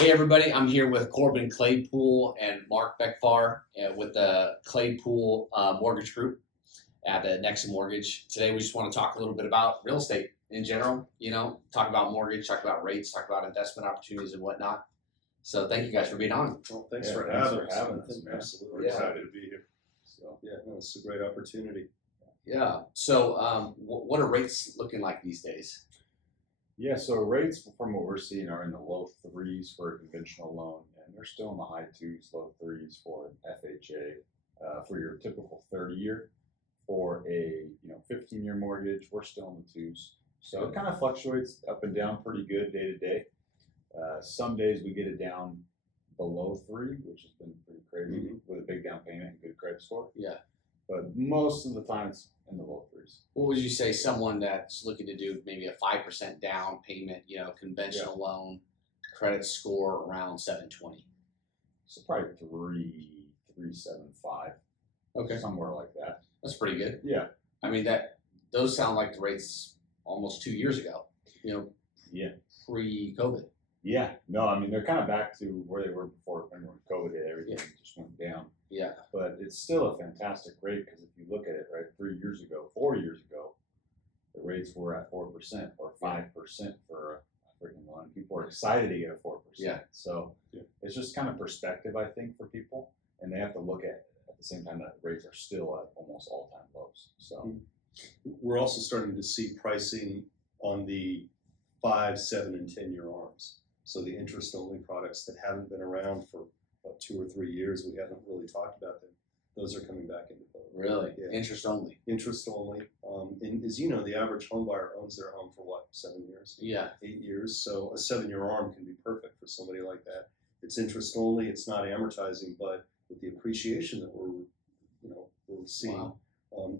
Hey everybody, I'm here with Corbin Claypool and Mark Beckfar with the Claypool Mortgage Group at Nexa Mortgage. Today we just want to talk a little bit about real estate in general, talk about mortgage, talk about rates, talk about investment opportunities and whatnot. So thank you guys for being on. Well, thanks for having us. Absolutely. We're excited to be here. So yeah, no, it's a great opportunity. Yeah. So what are rates looking like these days? Yeah, so rates from what we're seeing are in the low threes for a conventional loan, and they're still in the high twos, low threes for an FHA. For your typical 30-year, for a 15-year mortgage, we're still in the twos. So it kind of fluctuates up and down pretty good day to day. Some days we get it down below 3, which has been pretty crazy with a big down payment and good credit score. Yeah. But most of the time it's in the low threes. What would you say someone that's looking to do maybe a 5% down payment, conventional loan, credit score around 720? So probably 375. Okay. Somewhere like that. That's pretty good. Yeah. I mean, those sound like the rates almost 2 years ago, Yeah. pre-COVID. Yeah. No, I mean, they're kind of back to where they were before. When COVID hit, everything just went down. Yeah. But it's still a fantastic rate because if you look at it, right, 4 years ago, the rates were at 4% or 5% for a freaking loan. People are excited to get a 4%. Yeah. So it's just kind of perspective, I think, for people. And they have to look at the same time that rates are still at almost all-time lows. So we're also starting to see pricing on the 5, 7, and 10-year arms. So the interest-only products that haven't been around for 2 or 3 years, we haven't really talked about them. Those are coming back into vogue. Really? Yeah. Interest only? Interest only. And as you know, the average home buyer owns their home for what, 7 years? Yeah. 8 years. So a 7-year arm can be perfect for somebody like that. It's interest only. It's not amortizing, but with the appreciation that we're seeing,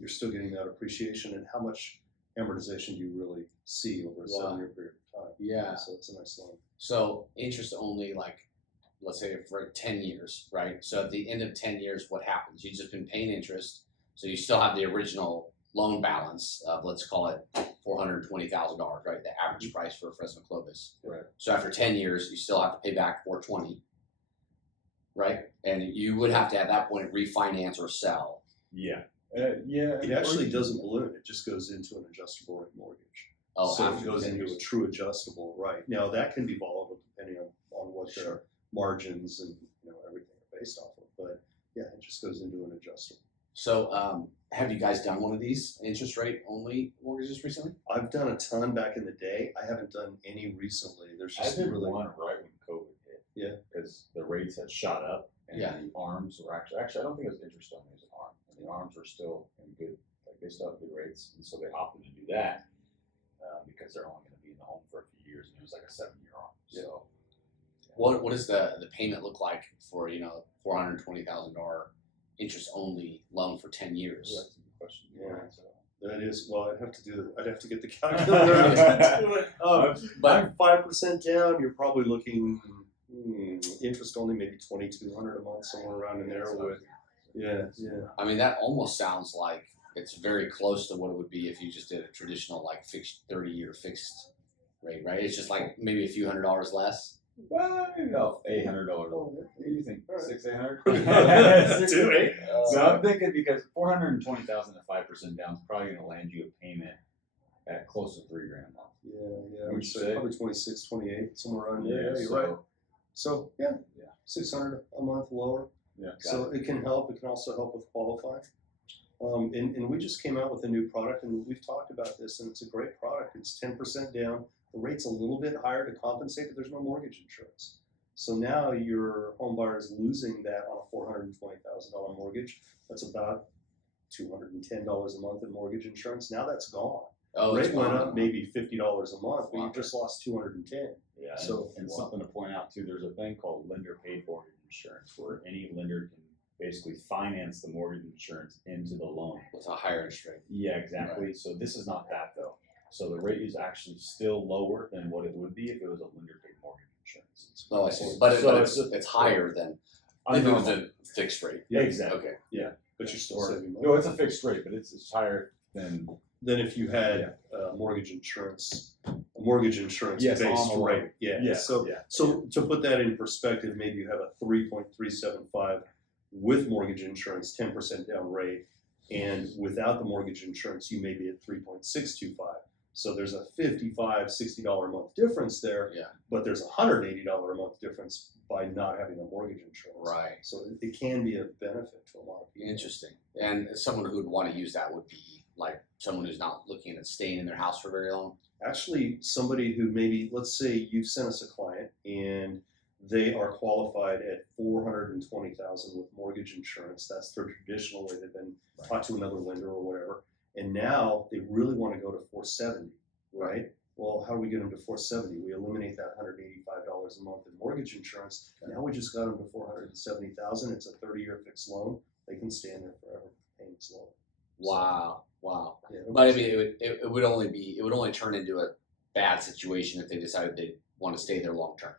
you're still getting that appreciation. And how much amortization do you really see over a 7-year period of time? Yeah. So it's a nice loan. So interest only, like, let's say for 10 years, right? So at the end of 10 years, what happens? You've just been paying interest. So you still have the original loan balance of, let's call it $420,000, right? The average price for Fresno Clovis. Right. So after 10 years, you still have to pay back $420, right? And you would have to at that point refinance or sell. yeah. It actually doesn't balloon. It just goes into an adjustable rate mortgage. Oh, so after it goes 10 into years. a true adjustable, right? Now that can be volatile depending on what their margins and everything are based off of. But yeah, it just goes into an adjustable. So have you guys done one of these interest rate only mortgages recently? I've done a ton back in the day. I haven't done any recently. There's I just did really one right when COVID hit. Yeah. Because the rates had shot up and Yeah. the arms were actually I don't think it was interest only, it was an arm. And the arms were still in good, like they still have good rates. And so they opted to do that because they're only going to be in the home for a few years. And it was like a 7-year arm. Yeah. So What does the payment look like for $420,000 interest only loan for 10 years? that's a good question. Yeah. That is, well, I'd have to get the calculator out to do it. But 5% down, you're probably looking interest only, maybe $2,200 a month, somewhere around in there. I mean, that almost sounds like it's very close to what it would be if you just did a traditional like fixed 30-year fixed rate, right? It's just like maybe a few $100s less. Well, maybe about $800. What do you think? All right. 600? 2 So I'm thinking because $420,000 at 5% down is probably going to land you a payment at close to $3,000 a month. Yeah. Would you say? Probably 26, 28, somewhere around there. Yeah, you're so, right. So yeah, $600 a month lower. Yeah. So it can help. It can also help with qualifying. And we just came out with a new product, and we've talked about this, and it's a great product. It's 10% down. The rate's a little bit higher to compensate, but there's no mortgage insurance. So now your home buyer is losing that on a $420,000 mortgage. That's about $210 a month in mortgage insurance. Now that's gone. Oh, Rate it's went gone. up maybe $50 a month, but you just lost $210. Yeah, So- and something to point out too, there's a thing called lender paid mortgage insurance where any lender can basically finance the mortgage insurance into the loan. With a higher interest rate. Yeah, exactly. So this is not that though. So the rate is actually still lower than what it would be if it was a lender paid mortgage insurance. Oh, I see. But it's higher than if it was a fixed rate. Yeah, exactly. Okay. But you're still saving money. No, it's a fixed rate, but it's higher than Then if you had mortgage insurance, a mortgage insurance Yes, based on the loan. rate. Yeah. So yeah. so to put that in perspective, maybe you have a 3.375 with mortgage insurance, 10% down rate, and without the mortgage insurance, you may be at 3.625. So there's a $55, $60 a month difference there. Yeah. But there's a $180 a month difference by not having a mortgage insurance. Right. So it can be a benefit to a lot of people. Interesting. And someone who would want to use that would be like someone who's not looking at staying in their house for very long. Actually, somebody who maybe, let's say you've sent us a client and they are qualified at 420,000 with mortgage insurance. That's their traditional way. They've been taught to another lender or whatever, and now they really want to go to 470, right? Well, how do we get them to 470? We eliminate that $185 a month in mortgage insurance. Now we just got them to 470,000. It's a 30-year fixed loan. They can stay in there forever, payments low. Wow. Wow. Yeah, But I mean, it would only turn into a bad situation if they decided they want to stay there long term.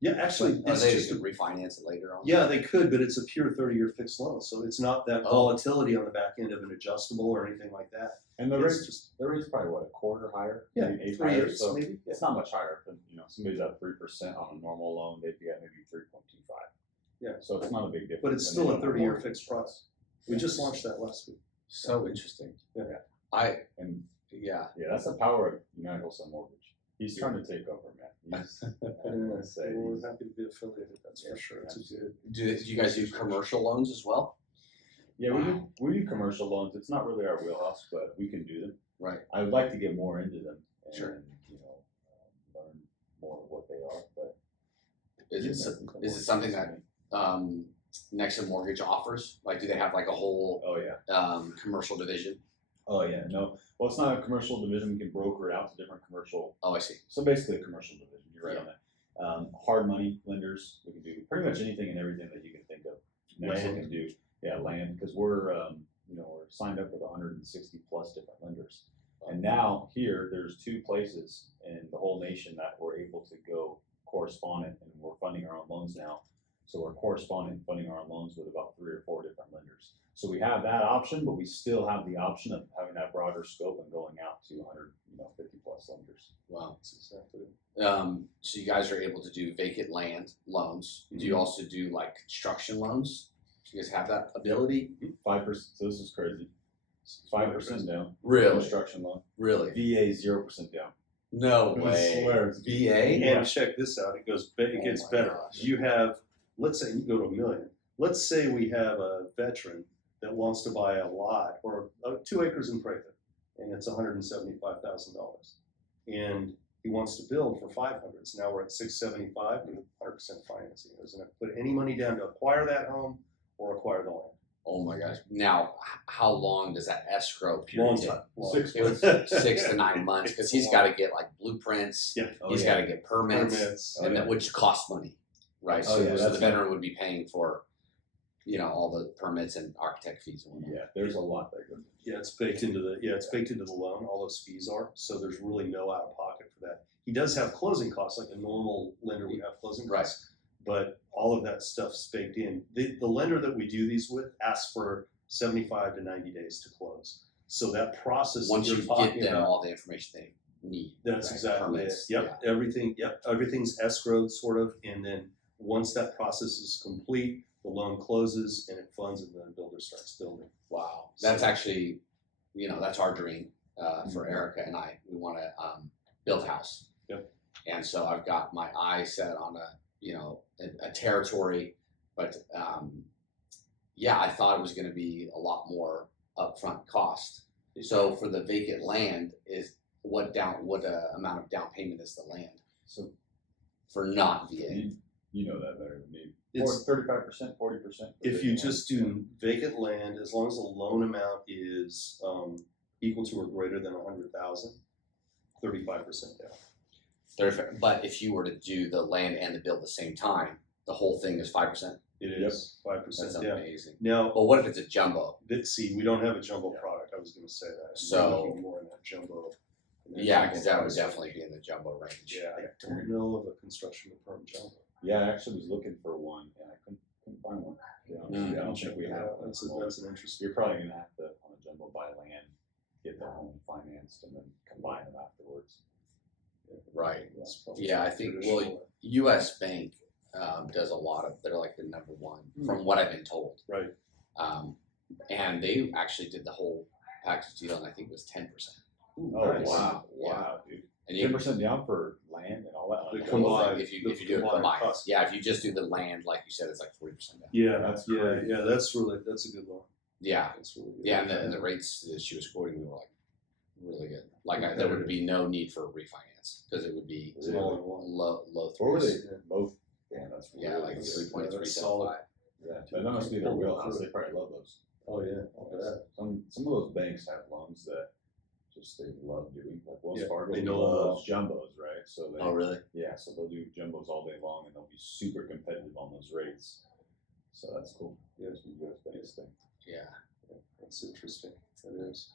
yeah, actually, Are it's they just could refinance it later on? yeah, they could, but it's a pure 30-year fixed loan, so it's not that Oh. volatility on the back end of an adjustable or anything like that. And the It's rate's just probably what, a quarter higher? yeah, Maybe 8 3 higher. years So maybe. it's not much higher than, somebody's at 3% on a normal loan, they'd be at maybe 3.25. Yeah. So it's not a big difference. But it's and still they a don't have 30-year mortgage fixed price. We just launched that last week. So interesting. Yeah. And Yeah. that's the power of United Wholesale Mortgage. He's trying to take over, man. He's, I'm gonna say, We're happy to be affiliated. That's for sure. It's a good. Do you guys do commercial loans as well? yeah, we do commercial loans. It's not really our wheelhouse, but we can do them. Right. I would like to get more into them and Sure. learn more of what they are. But Is it something that Nexus Mortgage offers? Like, do they have like a whole Oh yeah. commercial division? Oh yeah. No. Well, it's not a commercial division. We can broker it out to different commercial. Oh, I see. So basically, a commercial division. You're right on that. Hard money lenders. We can do pretty much anything and everything that you can think of. Next Land. we can do. Yeah, land, because we're we're signed up with 160 plus different lenders. And now here, there's 2 places in the whole nation that we're able to go correspondent, and we're funding our own loans now. So we're correspondent funding our own loans with about 3 or 4 different lenders. So we have that option, but we still have the option of having that broader scope and going out to 150 plus lenders. Wow. That's exactly it. So you guys are able to do vacant land loans. Do you also do like construction loans? Do you guys have that ability? 5%. So this is crazy. 5% down. Really? Construction loan. Really? VA 0% down. No I way. swear. VA? And check this out. It gets my better. gosh. You have, let's say you go to $1 million. Let's say we have a veteran that wants to buy a lot or 2 acres in Claypool, and it's $175,000, and he wants to build for 500. So now we're at 675 with 100% financing. He doesn't have to put any money down to acquire that home or acquire the land. Oh my gosh. Now, how long does that escrow period Long take? time. Long. 6 It was 6 to 9 months because he's got to get like blueprints. Yeah. He's got to get permits, Permits. and that which costs money, right? Oh, So, yeah, so that's the veteran would be paying for, all the permits and architect fees and whatnot. Yeah, there's a lot that goes. Yeah, it's baked into the loan. All those fees are, so there's really no out of pocket for that. He does have closing costs, like a normal lender would have closing costs, but all of that stuff's baked in. The lender that we do these with asks for 75 to 90 days to close. So that process Once that you you're get talking them about, all the information they need. that's right? exactly Permits, it. Yep, everything's escrowed sort of, and then once that process is complete, the loan closes and it funds, and then the builder starts building. Wow, that's So- actually, that's our dream for Erica and I. We want to build a house. Yep. And so I've got my eye set on a territory, but I thought it was going to be a lot more upfront cost. So for the vacant land, is what amount of down payment is the land So for not VA? you know that better than me. It's 35%, 40%. if you just do vacant land, as long as the loan amount is equal to or greater than 100,000, 35% down. 35. But if you were to do the land and the bill at the same time, the whole thing is 5%. It Yep. is 5% That's down. amazing. Now, But what if it's a jumbo? see, we don't have a jumbo product. I was going to say that. So- We're looking more in that jumbo. Yeah, because that would definitely be in the jumbo range. Yeah, I don't know of a construction to perm jumbo. Yeah, I actually was looking for one and I couldn't find one. I don't think we have one. That's an interesting. You're probably gonna have to, on a jumbo, buy land, get the home financed, and then combine them afterwards. Right. That's probably Yeah, I think, traditional. well, U.S. Bank does a lot of, they're like the number one from what I've been told. Right. And they actually did the whole package deal, and I think it was 10%. Ooh, Oh nice. wow, Yeah. wow, dude! And you 10% down for land and all that. The Like, combined- if you the if you do it combined combined, cost. yeah, if you just do the land, like you said, it's like 40% down. Yeah, That's yeah, crazy. yeah. That's a good loan. Yeah, That's really good. yeah, and the rates that she was quoting me were like really good. Like there would be no need for a refinance because it would be It's an all-in-one. low what were threes. they both? Damn, that's Yeah, really like good. 3.375. that's solid. Yeah, that must be their wheelhouse. They probably love those. Oh yeah, I'll bet. Some of those banks have loans that just they love doing. Like Wells Yeah, Fargo they know loves jumbos, right? So they Oh really? yeah, so they'll do jumbos all day long, and they'll be super competitive on those rates. So that's cool. Yeah, it's a U.S. based thing. Yeah. That's interesting. That is.